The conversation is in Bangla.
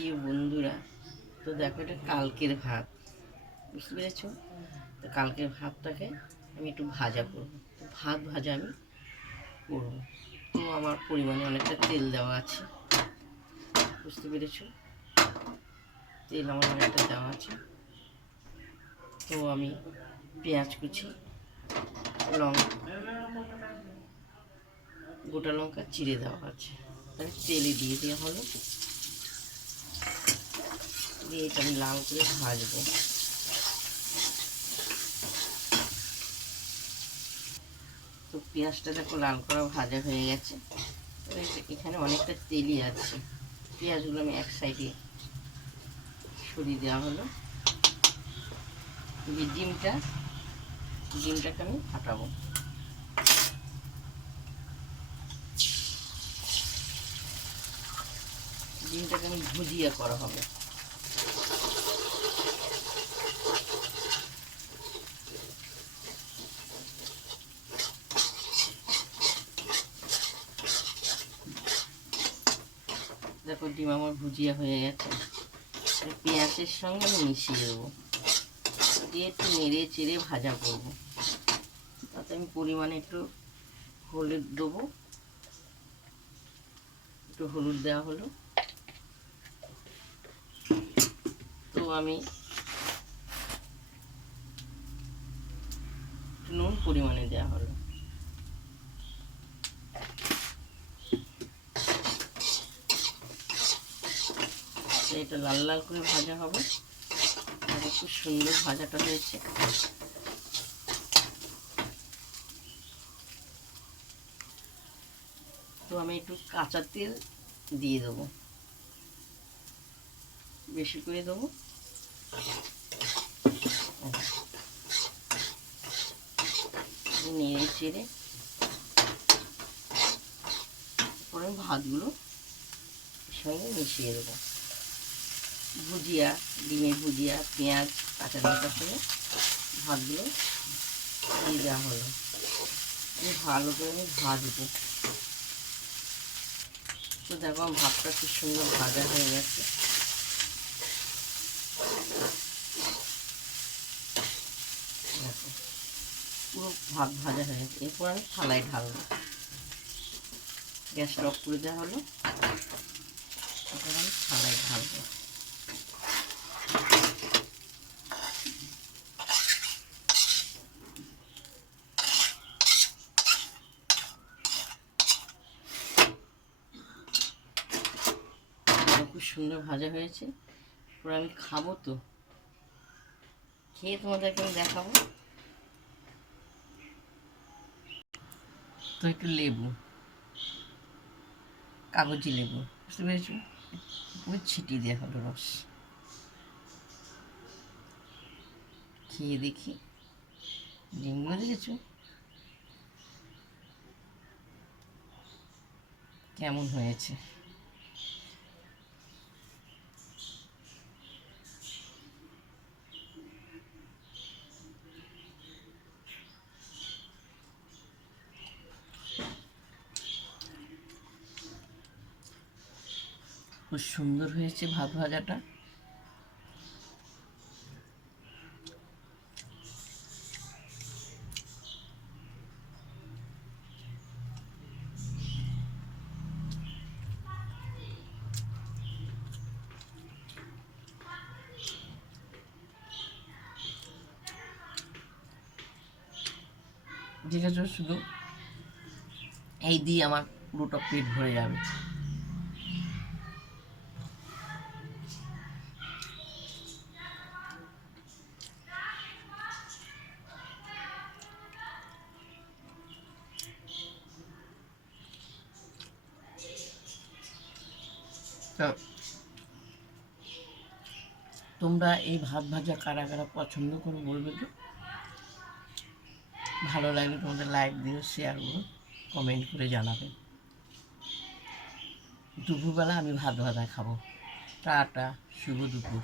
প্রিয় বন্ধুরা, তো দেখো এটা কালকের ভাত, বুঝতে পেরেছ? তো কালকের ভাতটাকে আমি একটু ভাজা করব। তো ভাত ভাজা আমি করব। তো আমার পরিমাণে অনেকটা তেল দেওয়া আছে, বুঝতে পেরেছ? তেল আমার অনেকটা দেওয়া আছে। তো আমি পেঁয়াজ কুচি, গোটা লঙ্কা চিড়ে দেওয়া আছে, তাহলে তেলে দিয়ে দেওয়া হলো। দিয়ে এটা আমি লাল করে ভাজবো। তো পেঁয়াজটা দেখো লাল করা ভাজা হয়ে গেছে। এখানে অনেকটা তেলই আছে। পেঁয়াজগুলো আমি এক সাইডে সরিয়ে দেওয়া হলো। ডিমটাকে আমি ফাটাবো। ডিমটাকে আমি ভুজিয়া করা হবে। দেখো ডিম আমার ভুজিয়া হয়ে গেছে। পেঁয়াজের সঙ্গে আমি মিশিয়ে দেবো, দিয়ে একটু নেড়ে চেড়ে ভাজা করব। তাতে আমি পরিমাণে একটু হলুদ দেবো, একটু হলুদ দেওয়া হলো। তো আমি নুন পরিমাণে দেওয়া হলো। এটা লাল লাল করে ভাজা হবে। আর খুব সুন্দর ভাজাটা হয়েছে। তো আমি একটু কাঁচা তেল দিয়ে দেবো, বেশি করে দেবো। নেড়ে চেড়ে পরে ভাতগুলো সঙ্গে মিশিয়ে দেবো। ভুজিয়া, ডিমের ভুজিয়া, পেঁয়াজ, কাঁচা লঙ্কার সঙ্গে ভাতগুলো দিয়ে দেওয়া হলো। ভালো করে আমি ভাজবো। তো দেখো ভাতটা খুব সুন্দর ভাজা হয়ে গেছে। দেখো পুরো ভাত ভাজা হয়ে গেছে। এরপর আমি থালায় ঢালবো। গ্যাসটা অফ করে দেওয়া হলো। এরপর আমি থালায় ঢালবো। খুব সুন্দর ভাজা হয়েছে। এরপর আমি খাবো। তো খেয়ে তোমাদেরকে আমি দেখাবো। তো একটু লেবু, কাগজি লেবু, বুঝতে পেরেছো? ওই ছিটিয়ে দেওয়া হলো রস। খেয়ে দেখি ডিমগুলো দেখেছো কেমন হয়েছে। খুব সুন্দর হয়েছে ভাত ভাজাটা। ঠিক আছে, শুধু এই দিয়ে আমার পুরোটা পেট ভরে যাবে। তো তোমরা এই ভাত ভাজা কারা কারা পছন্দ করো বলবে তো? ভালো লাগলে তোমাদের লাইক দিও, শেয়ার করো, কমেন্ট করে জানাবে। দুপুরবেলা আমি ভাত ভাজা খাবো। টাটা, শুভ দুপুর।